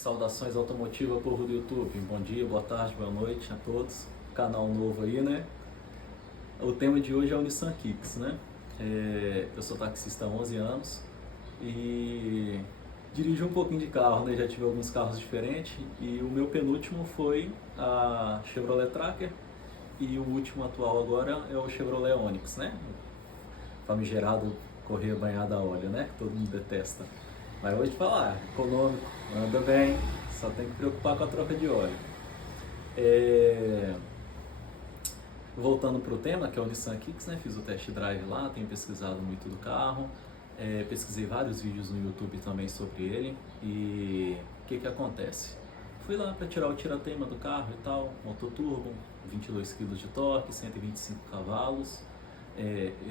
Saudações automotivas, povo do YouTube. Bom dia, boa tarde, boa noite a todos. Canal novo aí, né? O tema de hoje é o Nissan Kicks, né? Eu sou taxista há 11 anos e dirijo um pouquinho de carro, né? Já tive alguns carros diferentes e o meu penúltimo foi a Chevrolet Tracker e o último atual agora é o Chevrolet Onix, né? O famigerado correia banhada a óleo, né? Que todo mundo detesta. Mas eu vou te falar, econômico, anda bem, só tem que preocupar com a troca de óleo. Voltando para o tema, que é o Nissan Kicks, né? Fiz o test drive lá, tenho pesquisado muito do carro, pesquisei vários vídeos no YouTube também sobre ele. E o que acontece? Fui lá para tirar o tira-teima do carro e tal, motor turbo, 22 kg de torque, 125 cavalos,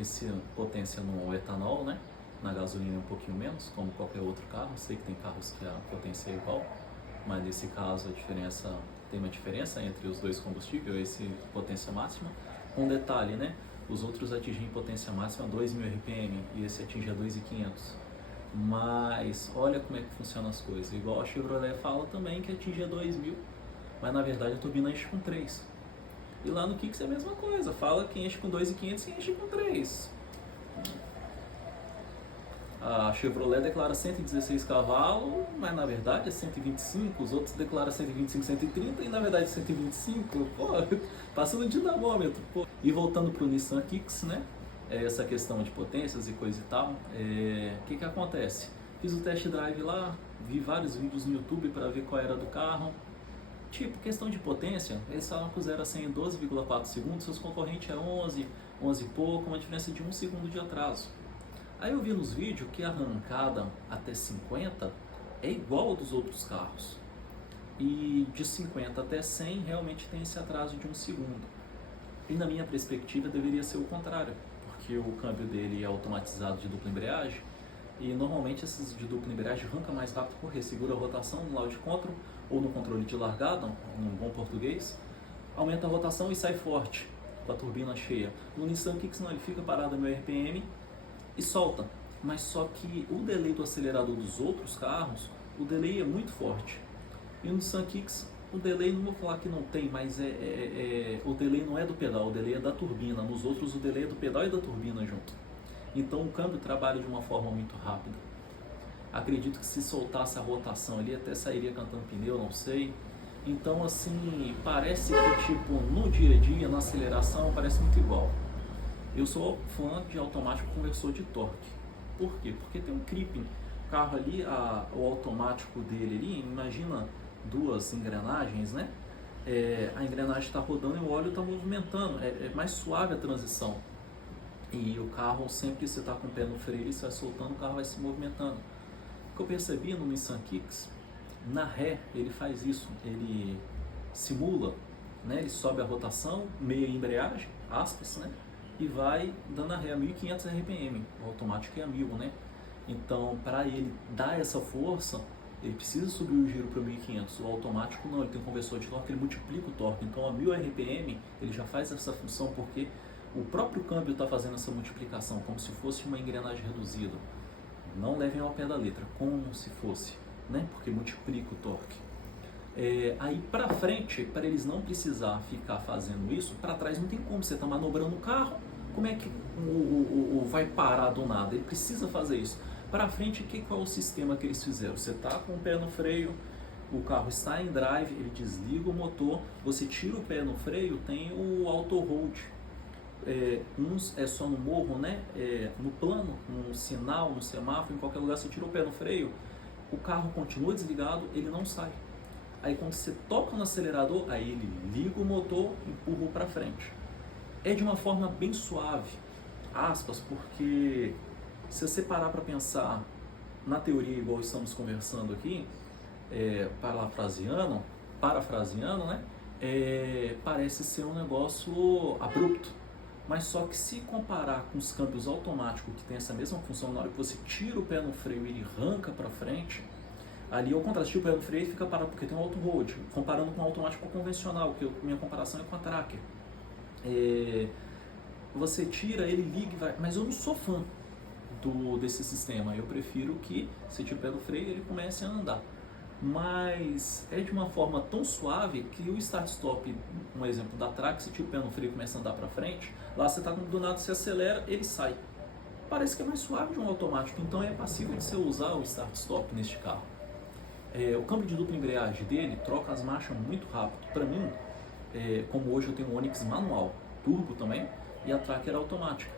esse potência no etanol, né? Na gasolina é um pouquinho menos, como qualquer outro carro. Sei que tem carros que a potência é igual, mas nesse caso tem uma diferença entre os dois combustíveis, esse potência máxima. Um detalhe, né? Os outros atingem potência máxima 2.000 RPM e esse atinge a 2.500. Mas olha como é que funcionam as coisas. Igual a Chevrolet fala também que atinge a 2.000, mas na verdade a turbina enche com 3. E lá no Kicks é a mesma coisa, fala que enche com 2.500 e enche com 3. A Chevrolet declara 116 cavalos, mas na verdade é 125, os outros declaram 125, 130 e na verdade é 125, pô, passando de dinamômetro, pô. E voltando para o Nissan Kicks, né, essa questão de potências e coisa e tal, o que acontece? Fiz o test drive lá, vi vários vídeos no YouTube para ver qual era do carro. Tipo, questão de potência, eles falam que o 0 a 100 em 12,4 segundos, seus concorrentes é 11, 11 e pouco, uma diferença de 1 segundo de atraso. Aí eu vi nos vídeos que a arrancada até 50 é igual ao dos outros carros. E de 50 até 100 realmente tem esse atraso de 1 segundo. E na minha perspectiva deveria ser o contrário, porque o câmbio dele é automatizado de dupla embreagem e normalmente esses de dupla embreagem arrancam mais rápido porque segura a rotação no loud control ou no controle de largada, num bom português, aumenta a rotação e sai forte com a turbina cheia. No Nissan Kicks não, ele fica parado no RPM e solta, mas só que o delay do acelerador dos outros carros, o delay é muito forte. E no Nissan Kicks, o delay, não vou falar que não tem, mas o delay não é do pedal, o delay é da turbina. Nos outros, o delay é do pedal e da turbina junto. Então o câmbio trabalha de uma forma muito rápida. Acredito que se soltasse a rotação ali, até sairia cantando pneu, não sei. Então assim, parece que tipo, no dia a dia, na aceleração, parece muito igual. Eu sou fã de automático conversor de torque. Por quê? Porque tem um creeping. O carro ali, o automático dele ali, imagina duas engrenagens, né? A engrenagem está rodando e o óleo está movimentando. É mais suave a transição. E o carro, sempre você está com o pé no freio e você vai soltando, o carro vai se movimentando. O que eu percebi no Nissan Kicks, na ré, ele faz isso. Ele simula, né? Ele sobe a rotação, meia embreagem, aspas, né? E vai dando a ré a 1.500 RPM, o automático é a 1.000, né? Então, para ele dar essa força, ele precisa subir o giro para 1.500. O automático não, ele tem um conversor de torque, ele multiplica o torque. Então, a 1.000 RPM, ele já faz essa função porque o próprio câmbio está fazendo essa multiplicação, como se fosse uma engrenagem reduzida. Não levem ao pé da letra, como se fosse, né? Porque multiplica o torque. Aí para frente, para eles não precisar ficar fazendo isso, para trás não tem como, você está manobrando o carro, como é que vai parar do nada? Ele precisa fazer isso. Para frente, qual é o sistema que eles fizeram? Você está com o pé no freio, o carro está em drive, ele desliga o motor, você tira o pé no freio, tem o auto hold. Uns é só no morro, né? No plano, no sinal, no semáforo, em qualquer lugar, você tira o pé no freio, o carro continua desligado, ele não sai. Aí quando você toca no acelerador, aí ele liga o motor e empurra para frente. É de uma forma bem suave, aspas, porque se você parar para pensar na teoria igual estamos conversando aqui, parafraseando, né? Parece ser um negócio abrupto. Mas só que se comparar com os câmbios automáticos que tem essa mesma função, na hora que você tira o pé no freio e ele arranca para frente, ali ao contrário, tira o pé no freio e fica parado porque tem um auto hold, comparando com o automático convencional, que minha comparação é com a Tracker. Você tira, ele liga e vai, mas eu não sou fã desse sistema, eu prefiro que você tire o pé do freio e ele comece a andar. mas é de uma forma tão suave que o start-stop, um exemplo da Track, se tiver o pé no freio e começa a andar para frente, lá você está do nada, você acelera, ele sai. Parece que é mais suave de um automático, então é passível de você usar o start-stop neste carro. O câmbio de dupla embreagem dele troca as marchas muito rápido. Para mim, como hoje eu tenho um Onix manual, turbo também, e a Tracker automática.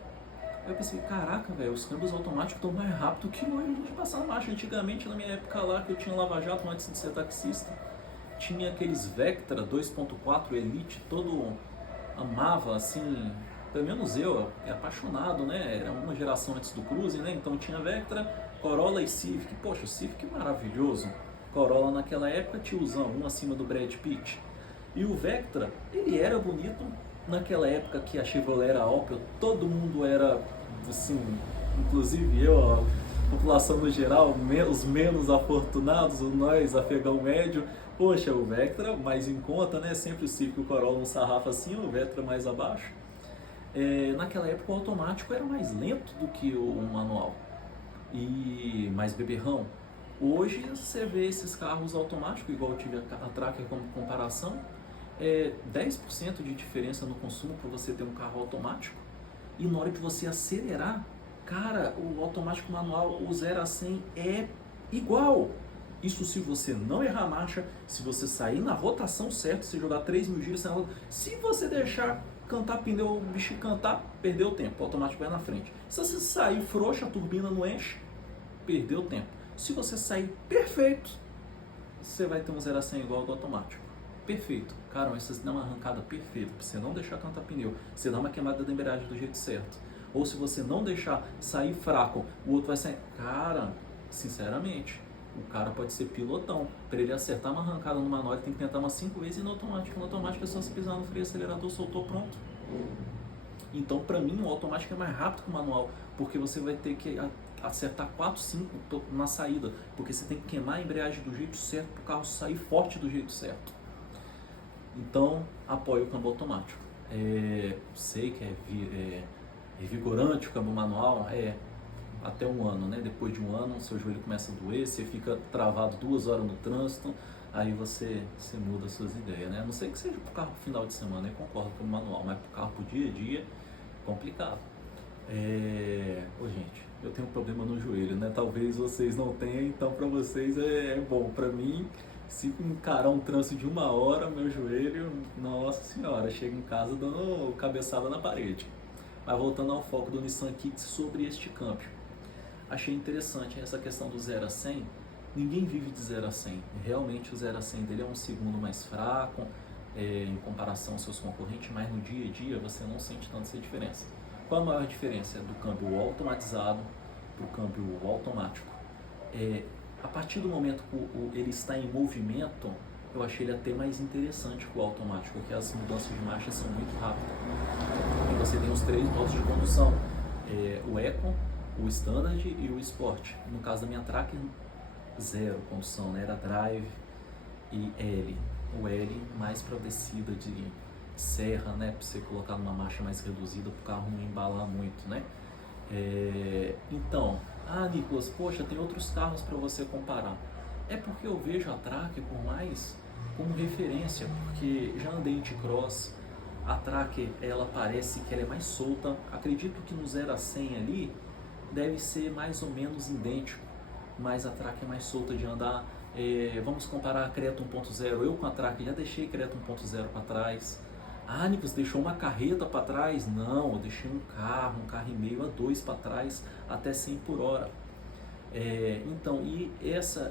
Aí eu pensei, caraca, velho, os câmbios automáticos estão mais rápido que hoje a gente passar a marcha. Antigamente, na minha época lá, que eu tinha Lava Jato antes de ser taxista, tinha aqueles Vectra 2.4 Elite, todo amava, assim, pelo menos eu, apaixonado, né? Era uma geração antes do Cruze, né? Então tinha Vectra, Corolla e Civic. Poxa, o Civic maravilhoso. Corolla naquela época, tiozão, um acima do Brad Pitt. E o Vectra, ele era bonito naquela época que a Chevrolet era Opel, todo mundo era, assim, inclusive eu, a população no geral, os menos afortunados, nós, afegão médio, poxa, o Vectra mais em conta, né? Sempre o Civic e o Corolla um sarrafo assim, o Vectra mais abaixo. Naquela época o automático era mais lento do que o manual e mais beberrão. Hoje você vê esses carros automáticos, igual eu tive a Tracker como comparação, 10% de diferença no consumo para você ter um carro automático, e na hora de você acelerar, cara, o automático manual, o 0 a 100 é igual. Isso se você não errar a marcha, se você sair na rotação certa, se jogar 3.000 giros, se você deixar cantar pneu, o bicho cantar, perdeu tempo, o automático vai na frente. Se você sair frouxo, a turbina não enche, perdeu tempo. Se você sair perfeito, você vai ter um 0 a 100 igual ao do automático. Perfeito. Cara, mas você dá uma arrancada perfeita, pra você não deixar cantar pneu, você dá uma queimada da embreagem do jeito certo. Ou se você não deixar sair fraco, o outro vai sair. Cara, sinceramente, o cara pode ser pilotão. Para ele acertar uma arrancada no manual, ele tem que tentar umas 5 vezes, e no automático. No automático é só se pisar no freio, acelerador, soltou, pronto. Então, para mim, o automático é mais rápido que o manual, porque você vai ter que acertar 4, 5 na saída, porque você tem que queimar a embreagem do jeito certo para o carro sair forte do jeito certo. Então, apoio o câmbio automático. Sei que é revigorante o câmbio manual, até um ano, né? Depois de um ano, seu joelho começa a doer, você fica travado 2 horas no trânsito, aí você muda as suas ideias, né? A não sei que seja para o carro final de semana, eu concordo com o manual, mas para o carro pro dia a dia, complicado. Gente, eu tenho um problema no joelho, né? Talvez vocês não tenham, então para vocês é bom. Para mim, se encarar um trânsito de 1 hora, meu joelho, nossa senhora, chega em casa dando cabeçada na parede. Mas voltando ao foco do Nissan Kicks sobre este câmbio. Achei interessante essa questão do 0 a 100. Ninguém vive de 0 a 100. Realmente o 0 a 100 dele é um segundo mais fraco em comparação aos seus concorrentes, mas no dia a dia você não sente tanto essa diferença. Qual a maior diferença do câmbio automatizado para o câmbio automático? A partir do momento que ele está em movimento, eu achei ele até mais interessante que o automático, porque as mudanças de marcha são muito rápidas. E você tem os 3 modos de condução, o Eco, o Standard e o Sport. No caso da minha Tracker, 0 condução, né? Era Drive e L. O L mais para descida de serra, né? Para você colocar numa marcha mais reduzida, para o carro não embalar muito, né? Então, Nicolas, poxa, tem outros carros para você comparar. É porque eu vejo a Tracker por mais como referência, porque já andei em T-Cross, a Tracker, ela parece que ela é mais solta. Acredito que no 0 a 100 ali deve ser mais ou menos idêntico, mas a Tracker é mais solta de andar. Vamos comparar a Creta 1.0. Eu com a Tracker já deixei Creta 1.0 para trás. Nicolas, deixou uma carreta para trás? Não, eu deixei um carro e meio a 2 para trás, até 100 por hora. Então,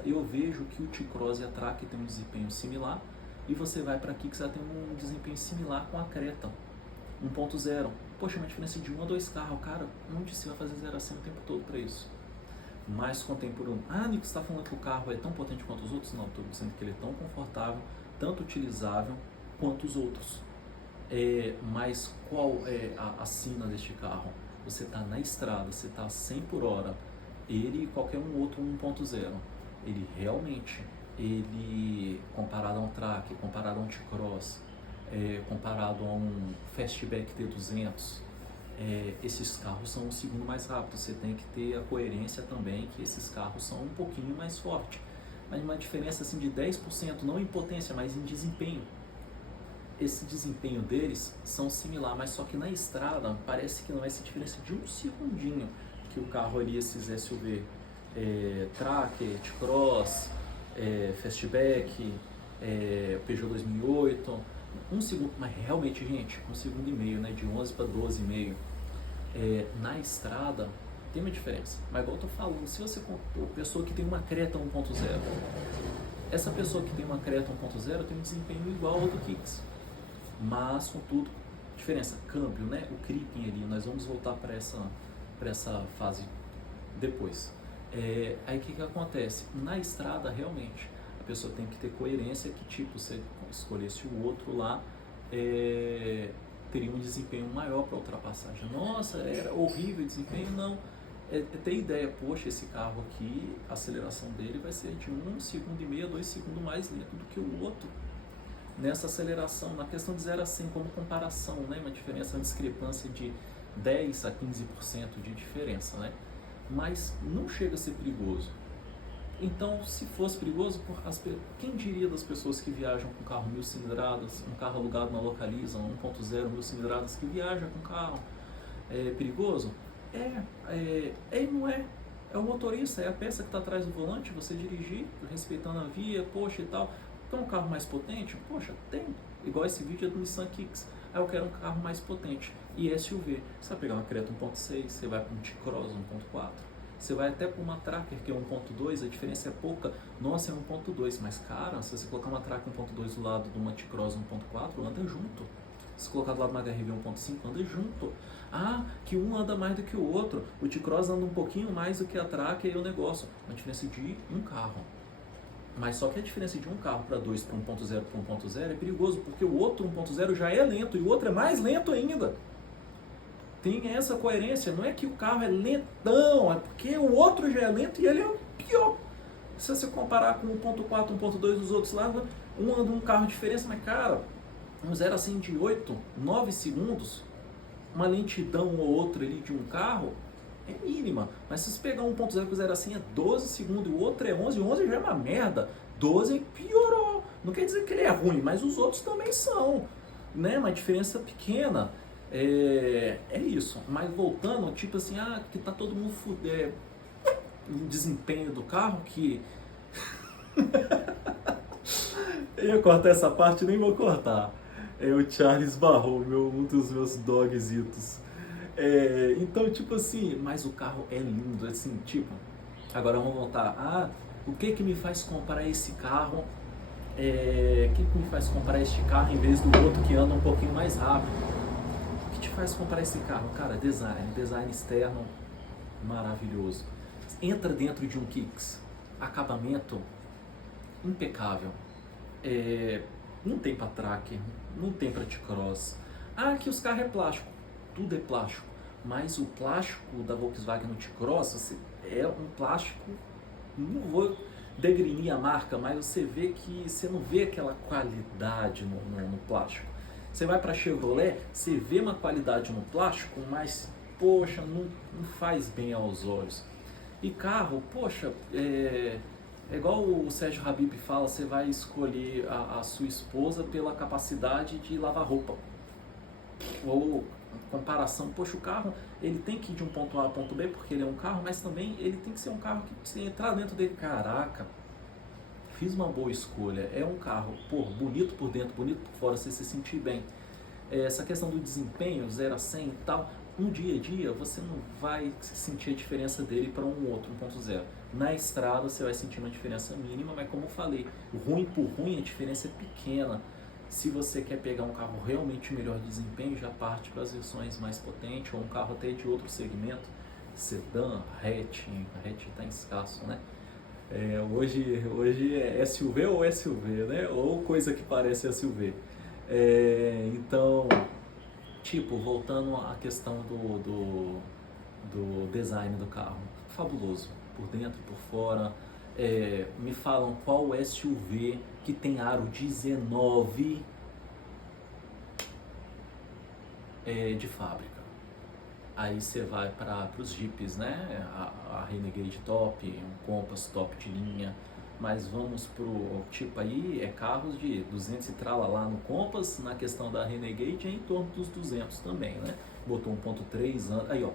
eu vejo que o T-Cross e a Tracker tem um desempenho similar, e você vai para aqui que você tem um desempenho similar com a Creta 1.0. Poxa, uma diferença de 1 a 2 carros, cara, onde você vai fazer 0 a 100 o tempo todo para isso? Mais contemporâneo. Nicolas, você está falando que o carro é tão potente quanto os outros? Não, estou dizendo que ele é tão confortável, tanto utilizável quanto os outros. Mas qual é a sina deste carro? Você está na estrada, você está a 100 por hora, ele e qualquer um outro 1.0, ele realmente, comparado a um Tracker, comparado a um T-Cross, comparado a um Fastback T200, esses carros são o segundo mais rápido. Você tem que ter a coerência também que esses carros são um pouquinho mais fortes. mas uma diferença assim de 10%, não em potência, mas em desempenho. Esse desempenho deles são similar, mas só que na estrada parece que não é essa diferença de um segundinho que o carro ali, esses SUV, Tracker, T-Cross, Fastback, Peugeot 2008, um segundo, mas realmente, gente, um segundo e meio, né, de 11 para 12,5, na estrada tem uma diferença. Mas igual eu tô falando, se você a pessoa que tem uma Creta 1.0, essa pessoa que tem uma Creta 1.0 tem um desempenho igual ao do Kicks, mas contudo, diferença, câmbio, né, o creeping ali, nós vamos voltar para essa fase depois. Aí o que acontece? Na estrada, realmente, a pessoa tem que ter coerência, que tipo, se escolhesse o outro lá, teria um desempenho maior para ultrapassagem. Nossa, era horrível o desempenho, não. Ter ideia, poxa, esse carro aqui, a aceleração dele vai ser de 1,5 segundo, 2 segundos mais lento do que o outro. Nessa aceleração, na questão de 0 a 100 como comparação, né? Uma diferença, uma discrepância de 10 a 15% de diferença, né? Mas não chega a ser perigoso. Então, se fosse perigoso, quem diria das pessoas que viajam com carro 1000 cilindradas, um carro alugado na Localiza, 1.0 1000 cilindradas, que viaja com carro perigoso? E não é. É o motorista, é a peça que está atrás do volante, você dirigir, respeitando a via, poxa e tal. Então, um carro mais potente? Poxa, tem. Igual esse vídeo é do Nissan Kicks. Aí eu quero um carro mais potente. E SUV. Você vai pegar uma Creta 1.6, você vai para um T-Cross 1.4. Você vai até para uma Tracker, que é 1.2, a diferença é pouca. Nossa, é 1.2, mas cara, se você colocar uma Tracker 1.2 do lado de uma T-Cross 1.4, anda junto. Se colocar do lado de uma HRV 1.5, anda junto. Ah, que um anda mais do que o outro. O T-Cross anda um pouquinho mais do que a Tracker e o negócio. Uma diferença de um carro. Mas só que a diferença de um carro para 2, para 1.0 para 1.0 é perigoso, porque o outro 1.0 já é lento e o outro é mais lento ainda. Tem essa coerência, não é que o carro é lentão, é porque o outro já é lento e ele é o pior. Se você comparar com o 1.4, 1.2 dos outros lá, um anda um carro de diferença, mas cara, um 0 assim de 8, 9 segundos, uma lentidão ou outra ali de um carro, é mínima. Mas se você pegar 1.0 com 0 assim é 12 segundos e o outro é 11, 11 já é uma merda. 12 piorou. Não quer dizer que ele é ruim, mas os outros também são, né? Uma diferença pequena. É isso. Mas voltando, tipo assim, que tá todo mundo o desempenho do carro que... Eu ia cortar essa parte, nem vou cortar. O Charles barrou um dos meus dogzitos. Então, tipo assim, mas o carro é lindo, assim, tipo, agora vamos voltar. O que me faz comprar esse carro? O que me faz comprar este carro em vez do outro que anda um pouquinho mais rápido? O que te faz comprar esse carro? Cara, design externo maravilhoso. Entra dentro de um Kicks, acabamento impecável. Não tem pra Tracker, não tem pra T-Cross. Que os carros é plástico. Tudo é plástico, mas o plástico da Volkswagen no T-Cross é um plástico, não vou degrinir a marca, mas você vê que você não vê aquela qualidade no plástico. Você vai para Chevrolet, você vê uma qualidade no plástico, mas poxa, não faz bem aos olhos. E carro, poxa, é igual o Sérgio Habib fala, você vai escolher a sua esposa pela capacidade de lavar roupa. Ou comparação, poxa, o carro ele tem que ir de um ponto A a ponto B porque ele é um carro, mas também ele tem que ser um carro que você entrar dentro dele, caraca, fiz uma boa escolha, é um carro, bonito por dentro, bonito por fora, você se sentir bem. Essa questão do desempenho, 0 a 100 e tal, no dia a dia você não vai sentir a diferença dele para um outro 1.0. Na estrada você vai sentir uma diferença mínima, mas como eu falei, ruim por ruim a diferença é pequena. Se você quer pegar um carro realmente melhor de desempenho, já parte para as versões mais potentes, ou um carro até de outro segmento, sedã, hatch está escasso, né? Hoje é SUV ou SUV, né? Ou coisa que parece SUV. Então, tipo, voltando à questão do design do carro, fabuloso, por dentro, por fora. Me falam qual SUV que tem aro 19 de fábrica. Aí você vai para os Jeeps, né? A Renegade top, um Compass top de linha, Mas vamos pro tipo aí, carros de 200 e tralalá no Compass, na questão da Renegade é em torno dos 200 também, né? Botou 1.3, aí ó,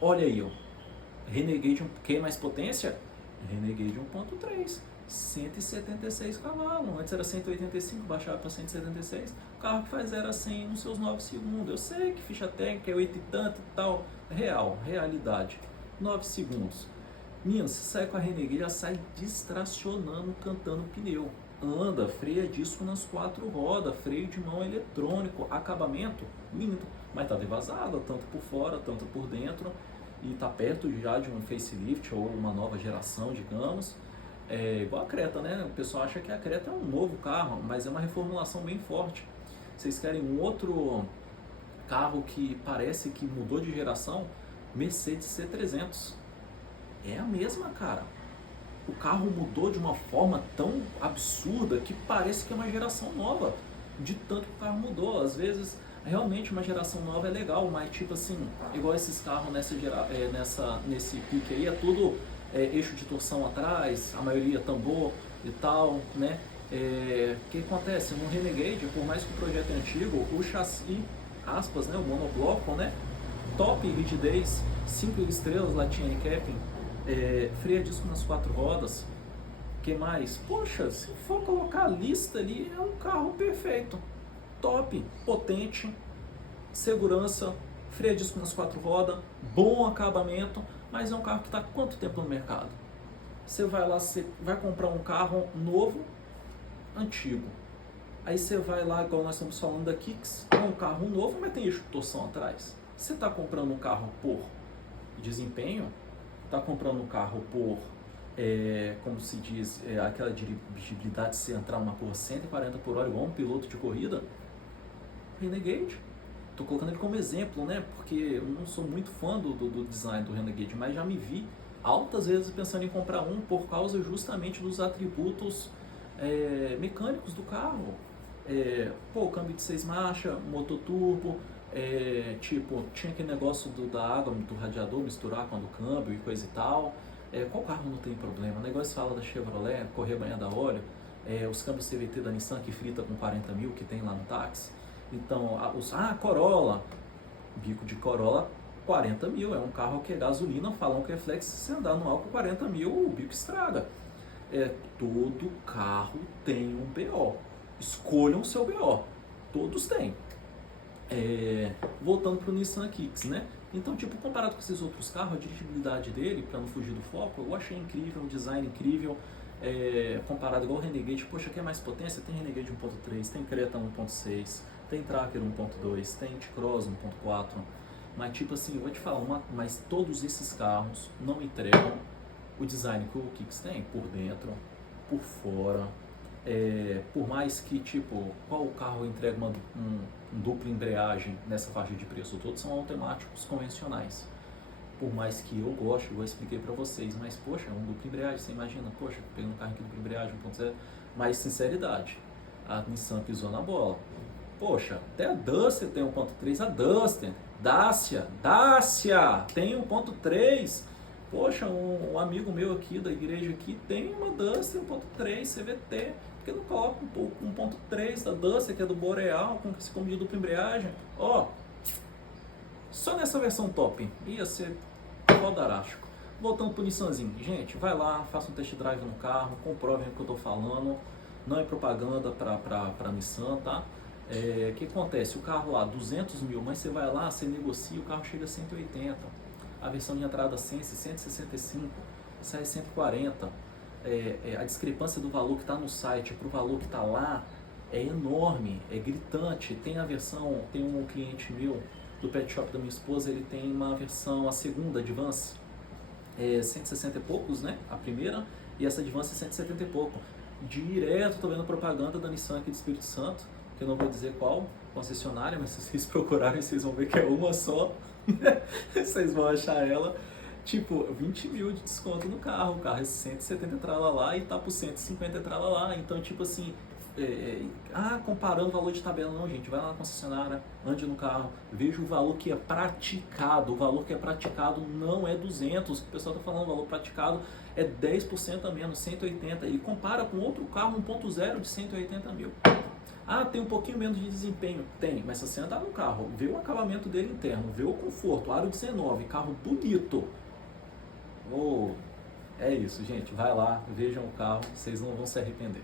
olha aí ó, Renegade, quer mais potência? Renegade 1.3, 176 cavalos, antes era 185, baixava para 176, o carro que faz 0 a 100 nos seus 9 segundos, eu sei que ficha técnica é 8 e tanto e tal, realidade, 9 segundos. Minha, você sai com a Renegade, já sai distracionando, cantando pneu. Anda, freia disco nas 4 rodas, freio de mão eletrônico, acabamento lindo, mas tá devasada, tanto por fora, tanto por dentro, e tá perto já de um facelift ou uma nova geração, digamos. É igual a Creta, né? O pessoal acha que a Creta é um novo carro, mas é uma reformulação bem forte. Vocês querem um outro carro que parece que mudou de geração? Mercedes C300. É a mesma, cara. O carro mudou de uma forma tão absurda que parece que é uma geração nova, de tanto que o carro mudou. Às vezes, realmente uma geração nova é legal, mas tipo assim, igual esses carros nesse pique aí, é tudo eixo de torção atrás, a maioria tambor e tal, né? O que acontece? No Renegade, por mais que o projeto é antigo, o chassi, aspas, né, o monobloco, né? Top rigidez, 5 estrelas, latinha e capping, freio disco nas 4 rodas, que mais? Poxa, se for colocar a lista ali, é um carro perfeito, top, potente, segurança, freio disco nas 4 rodas, bom acabamento, mas é um carro que está há quanto tempo no mercado? Você vai lá, você vai comprar um carro novo, antigo, aí você vai lá, igual nós estamos falando da Kicks, é um carro novo, mas tem eixo de torção atrás. Você está comprando um carro por desempenho, está comprando um carro por, como se diz, aquela dirigibilidade de você entrar numa curva 140 por hora, igual um piloto de corrida, Renegade. Estou colocando ele como exemplo, né? Porque eu não sou muito fã do design do Renegade, mas já me vi altas vezes pensando em comprar um por causa justamente dos atributos mecânicos do carro. Câmbio de 6 marchas, motor turbo, tipo, tinha aquele negócio da água do radiador misturar com a do câmbio e coisa e tal. Qual carro não tem problema? O negócio fala da Chevrolet, correr banhada a óleo, os câmbios CVT da Nissan que frita com 40 mil, que tem lá no táxi. Então, Corolla, bico de Corolla, 40 mil, é um carro que é gasolina, falam que é flex, se você andar no álcool 40 mil, o bico estraga. Todo carro tem um BO, escolham o seu BO, todos têm. Voltando para o Nissan Kicks, né? Então, tipo, comparado com esses outros carros, a dirigibilidade dele, para não fugir do foco, eu achei incrível, um design incrível. Comparado igual o Renegade, poxa, quer mais potência? Tem Renegade 1.3, tem Creta 1.6, tem Tracker 1.2, tem T-Cross 1.4, mas tipo assim, eu vou te falar, mas todos esses carros não entregam o design que o Kicks tem, por dentro, por fora, por mais que, tipo, qual carro entrega um dupla embreagem nessa faixa de preço? Todos são automáticos convencionais. Por mais que eu goste, eu expliquei pra vocês, mas poxa, um dupla embreagem, você imagina, poxa, pegando um carro aqui dupla embreagem 1.0, mas sinceridade, a Nissan pisou na bola. Poxa, até a Duster tem 1.3, a Duster, Dacia tem 1.3. Poxa, um amigo meu aqui da igreja aqui tem uma Duster 1.3 CVT. Por que não coloca um 1.3 da Duster, que é do Boreal, com esse combo de dupla embreagem? Só nessa versão top, ia ser fodarástico. Voltando pro Nissanzinho, gente, vai lá, faça um test drive no carro, comprovem o que eu tô falando, não é propaganda pra Nissan, tá? O que acontece? O carro lá, 200 mil, mas você vai lá, você negocia, o carro chega a 180. A versão de entrada Sense, 165, sai 140. A discrepância do valor que está no site para o valor que está lá é enorme, é gritante. Tem um cliente meu do pet shop da minha esposa, ele tem uma versão, a segunda, Advance, 160 e poucos, né? A primeira, e essa Advance é 170 e pouco. Direto, tô vendo propaganda da Nissan aqui do Espírito Santo, que eu não vou dizer qual concessionária, mas se vocês procurarem, vocês vão ver que é uma só. Vocês vão achar ela, tipo, 20 mil de desconto no carro. O carro é 170 tralalá e tá por 150 tralalá. Então, tipo assim, comparando o valor de tabela. Não, gente, vai lá na concessionária, ande no carro, veja o valor que é praticado. O valor que é praticado não é 200, o que o pessoal está falando, o valor praticado é 10% a menos, 180, e compara com outro carro 1.0 de 180 mil. Tem um pouquinho menos de desempenho. Tem, mas se você andar no carro, vê o acabamento dele interno, vê o conforto, aro 19, carro bonito. É isso, gente. Vai lá, vejam o carro, vocês não vão se arrepender.